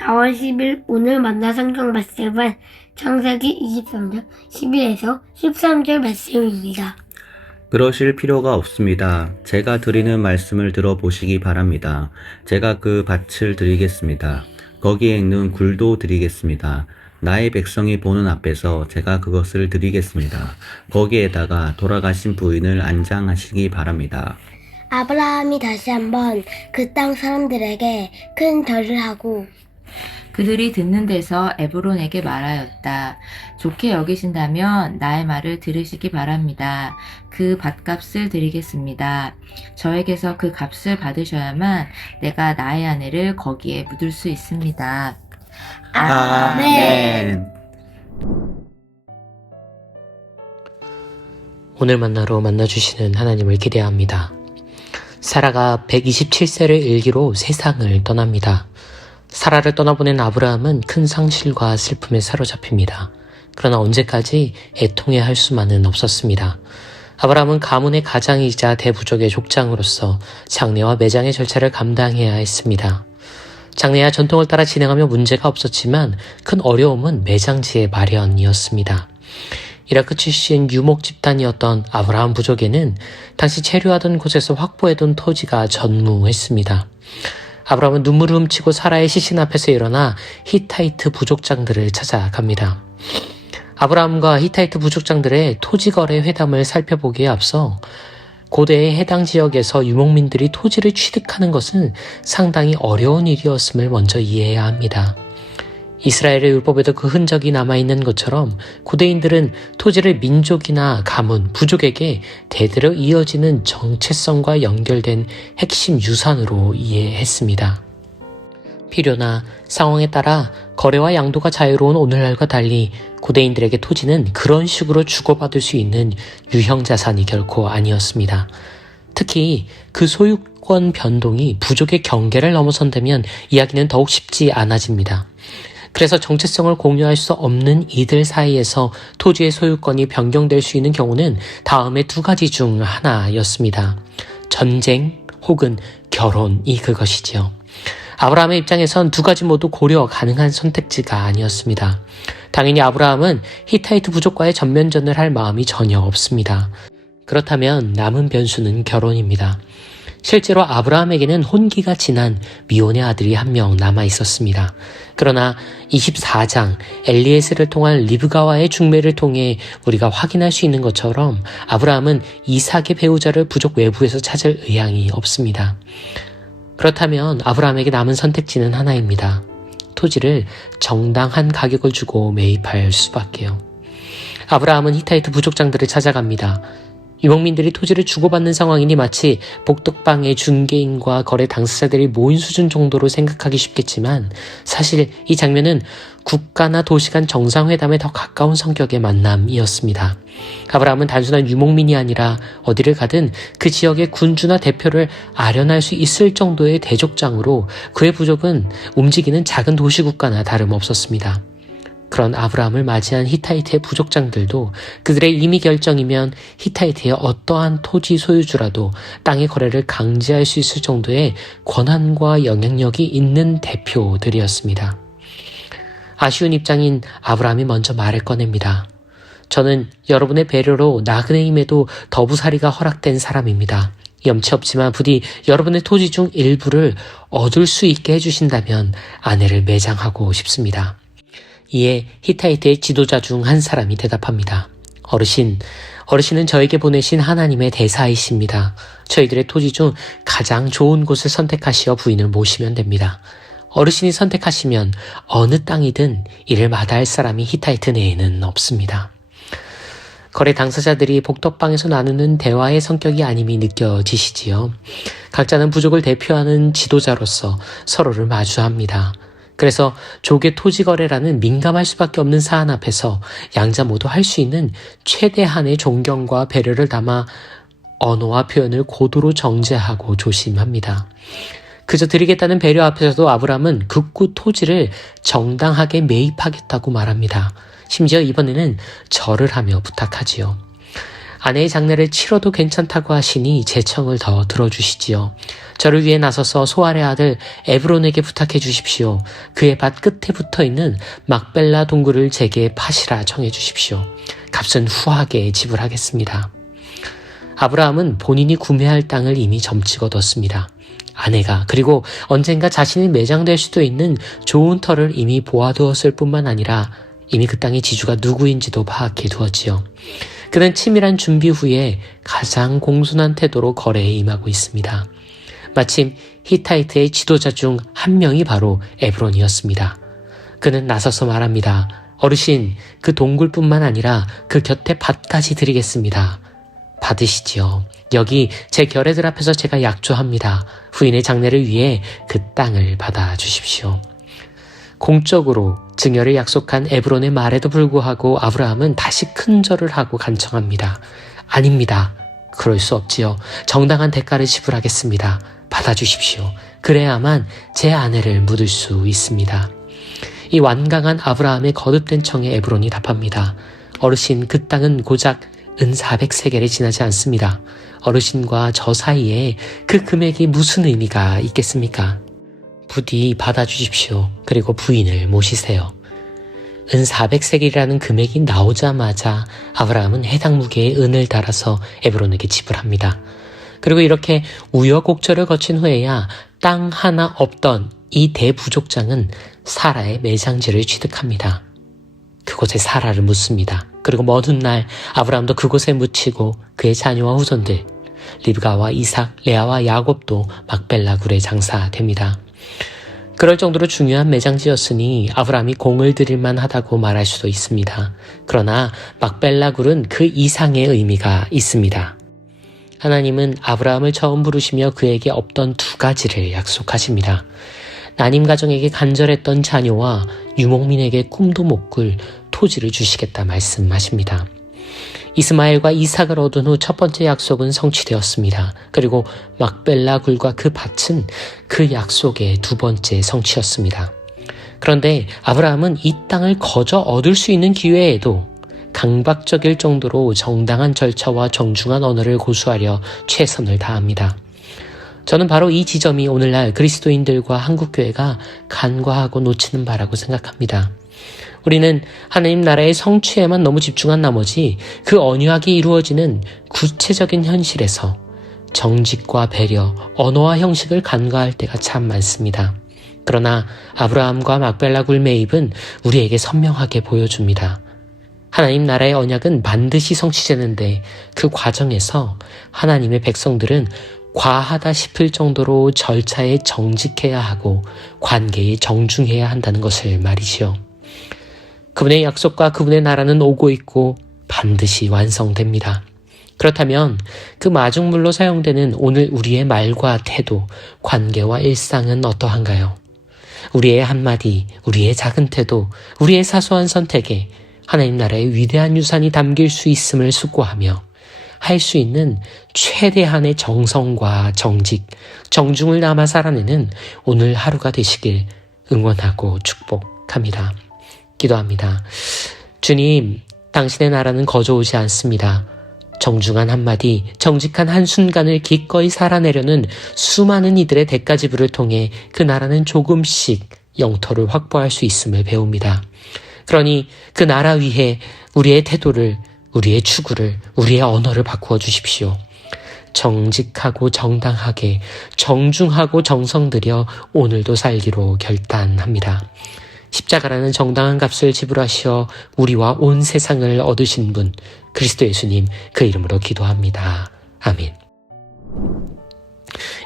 4월 10일 오늘 만나 성경 말씀은 창세기 23장 11에서 13절 말씀입니다. 그러실 필요가 없습니다. 제가 드리는 말씀을 들어보시기 바랍니다. 제가 그 밭을 드리겠습니다. 거기에 있는 굴도 드리겠습니다. 나의 백성이 보는 앞에서 제가 그것을 드리겠습니다. 거기에다가 돌아가신 부인을 안장하시기 바랍니다. 아브라함이 다시 한번 그 땅 사람들에게 큰 절을 하고 그들이 듣는 데서 에브론에게 말하였다. 좋게 여기신다면 나의 말을 들으시기 바랍니다. 그 밭값을 드리겠습니다. 저에게서 그 값을 받으셔야만 내가 나의 아내를 거기에 묻을 수 있습니다. 아멘. 오늘 만나러 만나주시는 하나님을 기대합니다. 사라가 127세를 일기로 세상을 떠납니다. 사라를 떠나보낸 아브라함은 큰 상실과 슬픔에 사로잡힙니다. 그러나 언제까지 애통해 할 수만은 없었습니다. 아브라함은 가문의 가장이자 대부족의 족장으로서 장례와 매장의 절차를 감당해야 했습니다. 장례야 전통을 따라 진행하며 문제가 없었지만 큰 어려움은 매장지의 마련이었습니다. 이라크 출신 유목 집단이었던 아브라함 부족에는 당시 체류하던 곳에서 확보해둔 토지가 전무했습니다. 아브라함은 눈물을 훔치고 사라의 시신 앞에서 일어나 히타이트 부족장들을 찾아갑니다. 아브라함과 히타이트 부족장들의 토지거래 회담을 살펴보기에 앞서 고대의 해당 지역에서 유목민들이 토지를 취득하는 것은 상당히 어려운 일이었음을 먼저 이해해야 합니다. 이스라엘의 율법에도 그 흔적이 남아있는 것처럼 고대인들은 토지를 민족이나 가문, 부족에게 대대로 이어지는 정체성과 연결된 핵심 유산으로 이해했습니다. 필요나 상황에 따라 거래와 양도가 자유로운 오늘날과 달리 고대인들에게 토지는 그런 식으로 주고받을 수 있는 유형 자산이 결코 아니었습니다. 특히 그 소유권 변동이 부족의 경계를 넘어선다면 이야기는 더욱 쉽지 않아집니다. 그래서 정체성을 공유할 수 없는 이들 사이에서 토지의 소유권이 변경될 수 있는 경우는 다음의 두 가지 중 하나였습니다. 전쟁 혹은 결혼이 그것이지요. 아브라함의 입장에선 두 가지 모두 고려 가능한 선택지가 아니었습니다. 당연히 아브라함은 히타이트 부족과의 전면전을 할 마음이 전혀 없습니다. 그렇다면 남은 변수는 결혼입니다. 실제로 아브라함에게는 혼기가 지난 미혼의 아들이 한 명 남아 있었습니다. 그러나 24장 엘리에셀을 통한 리브가와의 중매를 통해 우리가 확인할 수 있는 것처럼 아브라함은 이삭의 배우자를 부족 외부에서 찾을 의향이 없습니다. 그렇다면 아브라함에게 남은 선택지는 하나입니다. 토지를 정당한 가격을 주고 매입할 수밖에요. 아브라함은 히타이트 부족장들을 찾아갑니다. 유목민들이 토지를 주고받는 상황이니 마치 복덕방의 중개인과 거래 당사자들이 모인 수준 정도로 생각하기 쉽겠지만 사실 이 장면은 국가나 도시 간 정상회담에 더 가까운 성격의 만남이었습니다. 아브라함은 단순한 유목민이 아니라 어디를 가든 그 지역의 군주나 대표를 아련할 수 있을 정도의 대족장으로 그의 부족은 움직이는 작은 도시국가나 다름없었습니다. 그런 아브라함을 맞이한 히타이트의 부족장들도 그들의 임의 결정이면 히타이트의 어떠한 토지 소유주라도 땅의 거래를 강제할 수 있을 정도의 권한과 영향력이 있는 대표들이었습니다. 아쉬운 입장인 아브라함이 먼저 말을 꺼냅니다. 저는 여러분의 배려로 나그네임에도 더부살이가 허락된 사람입니다. 염치 없지만 부디 여러분의 토지 중 일부를 얻을 수 있게 해주신다면 아내를 매장하고 싶습니다. 이에 히타이트의 지도자 중 한 사람이 대답합니다. 어르신은 저에게 보내신 하나님의 대사이십니다. 저희들의 토지 중 가장 좋은 곳을 선택하시어 부인을 모시면 됩니다. 어르신이 선택하시면 어느 땅이든 이를 마다할 사람이 히타이트 내에는 없습니다. 거래 당사자들이 복덕방에서 나누는 대화의 성격이 아님이 느껴지시지요. 각자는 부족을 대표하는 지도자로서 서로를 마주합니다. 그래서 조개 토지 거래라는 민감할 수밖에 없는 사안 앞에서 양자 모두 할 수 있는 최대한의 존경과 배려를 담아 언어와 표현을 고도로 정제하고 조심합니다. 그저 드리겠다는 배려 앞에서도 아브라함은 극구 토지를 정당하게 매입하겠다고 말합니다. 심지어 이번에는 절을 하며 부탁하지요. 아내의 장례를 치러도 괜찮다고 하시니 제 청을 더 들어주시지요. 저를 위해 나서서 소알의 아들 에브론에게 부탁해 주십시오. 그의 밭 끝에 붙어있는 막벨라 동굴을 제게 파시라 청해 주십시오. 값은 후하게 지불하겠습니다. 아브라함은 본인이 구매할 땅을 이미 점찍어 뒀습니다. 아내가 그리고 언젠가 자신이 매장될 수도 있는 좋은 터를 이미 보아두었을 뿐만 아니라 이미 그 땅의 지주가 누구인지도 파악해 두었지요. 그는 치밀한 준비 후에 가장 공손한 태도로 거래에 임하고 있습니다. 마침 히타이트의 지도자 중 한 명이 바로 에브론이었습니다. 그는 나서서 말합니다. 어르신, 그 동굴뿐만 아니라 그 곁에 밭까지 드리겠습니다. 받으시지요. 여기 제 결애들 앞에서 제가 약조합니다. 부인의 장례를 위해 그 땅을 받아주십시오. 공적으로 증여를 약속한 에브론의 말에도 불구하고 아브라함은 다시 큰 절을 하고 간청합니다. 아닙니다. 그럴 수 없지요. 정당한 대가를 지불하겠습니다. 받아주십시오. 그래야만 제 아내를 묻을 수 있습니다. 이 완강한 아브라함의 거듭된 청에 에브론이 답합니다. 어르신, 그 땅은 고작 은 400세겔이 지나지 않습니다. 어르신과 저 사이에 그 금액이 무슨 의미가 있겠습니까? 부디 받아주십시오. 그리고 부인을 모시세요. 은 400세겔이라는 금액이 나오자마자 아브라함은 해당 무게의 은을 달아서 에브론에게 지불합니다. 그리고 이렇게 우여곡절을 거친 후에야 땅 하나 없던 이 대부족장은 사라의 매장지를 취득합니다. 그곳에 사라를 묻습니다. 그리고 먼 훗날 아브라함도 그곳에 묻히고 그의 자녀와 후손들 리브가와 이삭, 레아와 야곱도 막벨라 굴에 장사됩니다. 그럴 정도로 중요한 매장지였으니 아브라함이 공을 들일만 하다고 말할 수도 있습니다. 그러나 막벨라 굴은 그 이상의 의미가 있습니다. 하나님은 아브라함을 처음 부르시며 그에게 없던 두 가지를 약속하십니다. 난임 가정에게 간절했던 자녀와 유목민에게 꿈도 못 꿀 토지를 주시겠다 말씀하십니다. 이스마엘과 이삭을 얻은 후 첫 번째 약속은 성취되었습니다. 그리고 막벨라 굴과 그 밭은 그 약속의 두 번째 성취였습니다. 그런데 아브라함은 이 땅을 거저 얻을 수 있는 기회에도 강박적일 정도로 정당한 절차와 정중한 언어를 고수하려 최선을 다합니다. 저는 바로 이 지점이 오늘날 그리스도인들과 한국교회가 간과하고 놓치는 바라고 생각합니다. 우리는 하나님 나라의 성취에만 너무 집중한 나머지 그 언유하기 이루어지는 구체적인 현실에서 정직과 배려, 언어와 형식을 간과할 때가 참 많습니다. 그러나 아브라함과 막벨라 굴 매입은 우리에게 선명하게 보여줍니다. 하나님 나라의 언약은 반드시 성취되는데 그 과정에서 하나님의 백성들은 과하다 싶을 정도로 절차에 정직해야 하고 관계에 정중해야 한다는 것을 말이지요. 그분의 약속과 그분의 나라는 오고 있고 반드시 완성됩니다. 그렇다면 그 마중물로 사용되는 오늘 우리의 말과 태도, 관계와 일상은 어떠한가요? 우리의 한마디, 우리의 작은 태도, 우리의 사소한 선택에 하나님 나라의 위대한 유산이 담길 수 있음을 숙고하며 할 수 있는 최대한의 정성과 정직, 정중을 담아 살아내는 오늘 하루가 되시길 응원하고 축복합니다. 기도합니다. 주님, 당신의 나라는 거저 오지 않습니다. 정중한 한마디, 정직한 한순간을 기꺼이 살아내려는 수많은 이들의 대가지불을 통해 그 나라는 조금씩 영토를 확보할 수 있음을 배웁니다. 그러니 그 나라 위해 우리의 태도를, 우리의 추구를, 우리의 언어를 바꾸어 주십시오. 정직하고 정당하게, 정중하고 정성 들여 오늘도 살기로 결단합니다. 십자가라는 정당한 값을 지불하시어 우리와 온 세상을 얻으신 분, 그리스도 예수님, 그 이름으로 기도합니다. 아멘.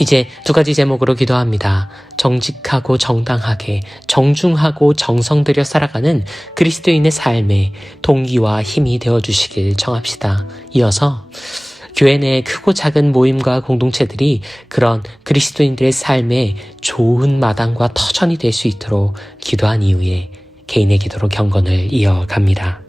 이제 두 가지 제목으로 기도합니다. 정직하고 정당하게, 정중하고 정성 들여 살아가는 그리스도인의 삶에 동기와 힘이 되어주시길 청합시다. 이어서 교회 내 크고 작은 모임과 공동체들이 그런 그리스도인들의 삶에 좋은 마당과 터전이 될 수 있도록 기도한 이후에 개인의 기도로 경건을 이어갑니다.